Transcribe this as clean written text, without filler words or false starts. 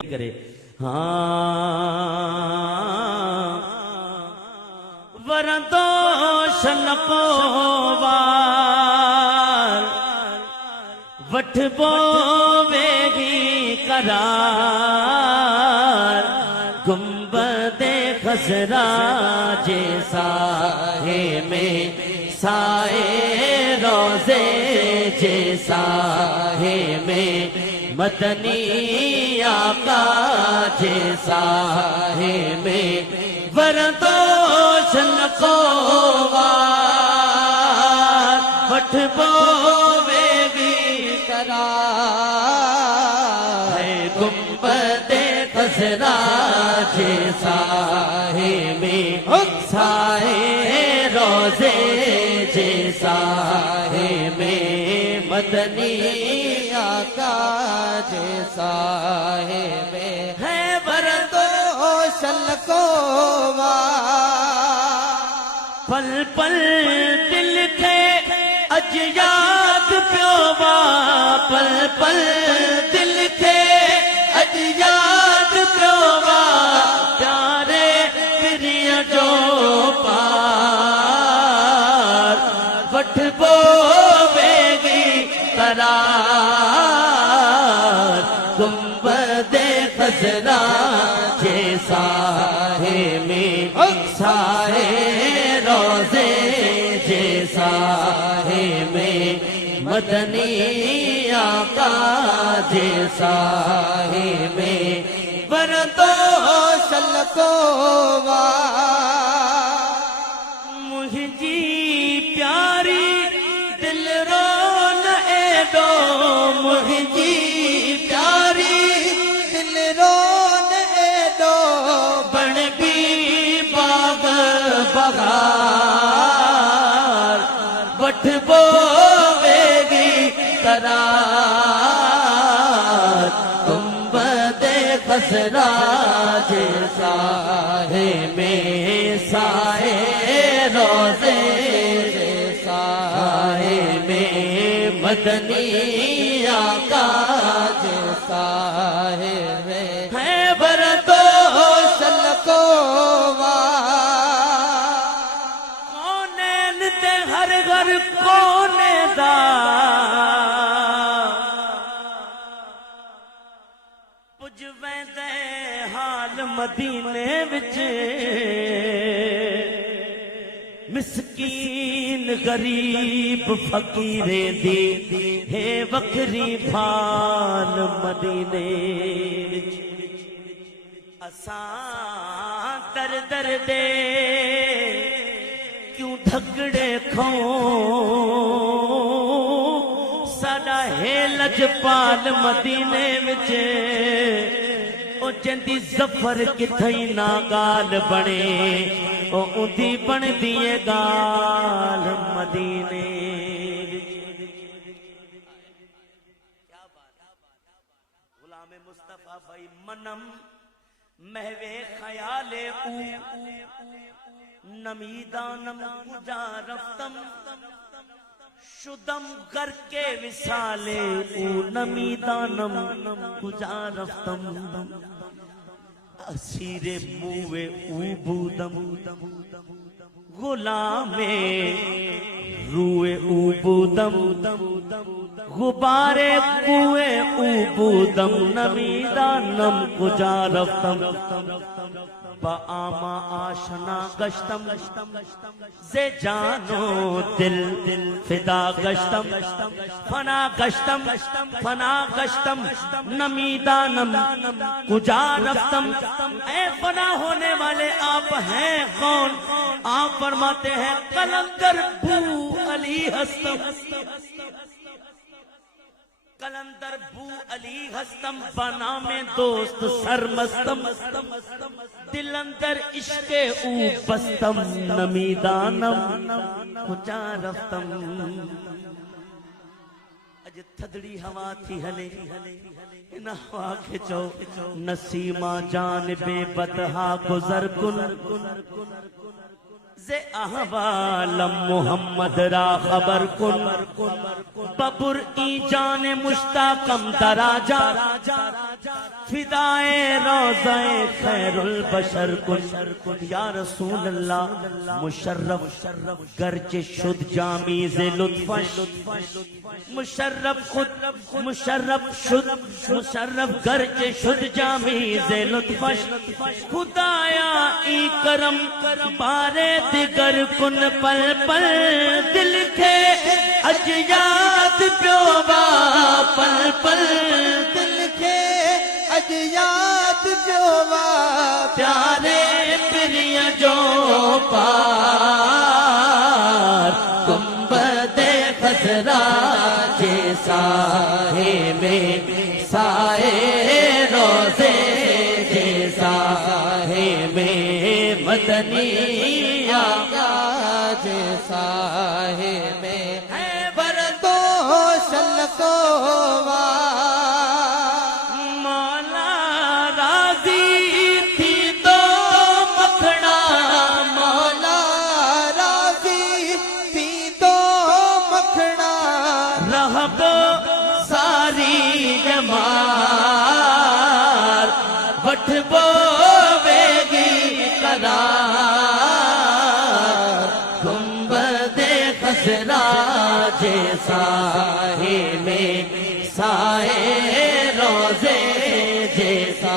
करे। हाँ वरदोशन को वार वठ बोवेगी करार गुंबदे खसरा जैसा है में साए रोजे जैसा है में मदनी आका जैसा है में वरदोशन को वार वठ बोवेगी करार है गुंबदे खसरा जैसा है में साए रोजे जैसा है में मदनी आका जैसा है में है वरदोशन को पल पल दिल के अज याद प्योवा पल पल दिल के अज याद प्योवा प्यारे प्रिय जो पार वठ बोवेगी करार गुंबदे खसरा जैसा है में साए रोजे जैसा है में मदनी आका जैसा है में वरदोशन को मुझी प्यारी दिल रोन एडो मुझी प्यारी दिल रोन एडो बन भी बाग बहार वठ बोवेगी करार गुंबदे खसरा जैसा है में साए रोजे जैसा है में मदनी आका जैसा है में है वरदोशन को हर घर कोने दा पुज वेंदे हाल मदीने विच मिस्कीन गरीब फकीरे दी है वखरी भाल मदीने विच असां दर दर दे क्यों धगड़े खाओ साडा है लजपाल मदीने विच ओ जंदी जफर किथई ना गाल बने ओ उंदी बनदी है गाल मदीने गुलाम मुस्तफा भाई मनम महवे ख्याले ऊ नमीदानम कुजा रफ्तम शुदम कर के विसाले ऊ नमीदानम कुजा रफ्तम असीरे मुवे ऊबूदम गुलामे रूए ऊबूदम गुबारे कुए ऊबूदम नमीदानम कुजा रफ्तम बामा आशना गश्तम जे जानो दिल फिदा गश्तम फना गश्तम फना गश्तम नमीदानम कुजा रफ्तम ऐ फना होने वाले आप हैं कौन आप फरमाते हैं कलंदर बू अली हस्तम कलंदर बू अली हस्तम बना में दोस्त सरमस्तम दिलंदर इश्के ऊ बस्तम नमीदानम कुजा रफ्तम अज थदड़ी हवा थी हले इन हवा के चो नसीमा जान बे बतहा गुजर कुन से अहवालम मोहम्मद रा खबर कुन बबुर ई जान मुश्ताकम दराजा फिदाए रोज़ाए खैरुल बशर कुन या रसूल अल्लाह मुशर्रफ गर्चे शुद्ध जामी से लुत्फश मुशर्रफ खुद मुशर्रफ शुद्ध मुशर्रफ गर्चे शुद्ध जामी से लुत्फश खुदाया ई करम बारे दिगर कुन पल पल दिल के अज याद प्योबा पल पल दिल के अज याद प्योबा प्यारे प्रिय जो पार गुंबदे खसरा जैसा है में साए रोज़े जैसा है में मदनी जैसा है में बरदो शलको मौला राजी थी तो मखना मौला राजी थी तो मखना रहबो सारी जमार वठबो वेगी करार गुंबदे खसरा जैसा है में साए रोज़े जैसा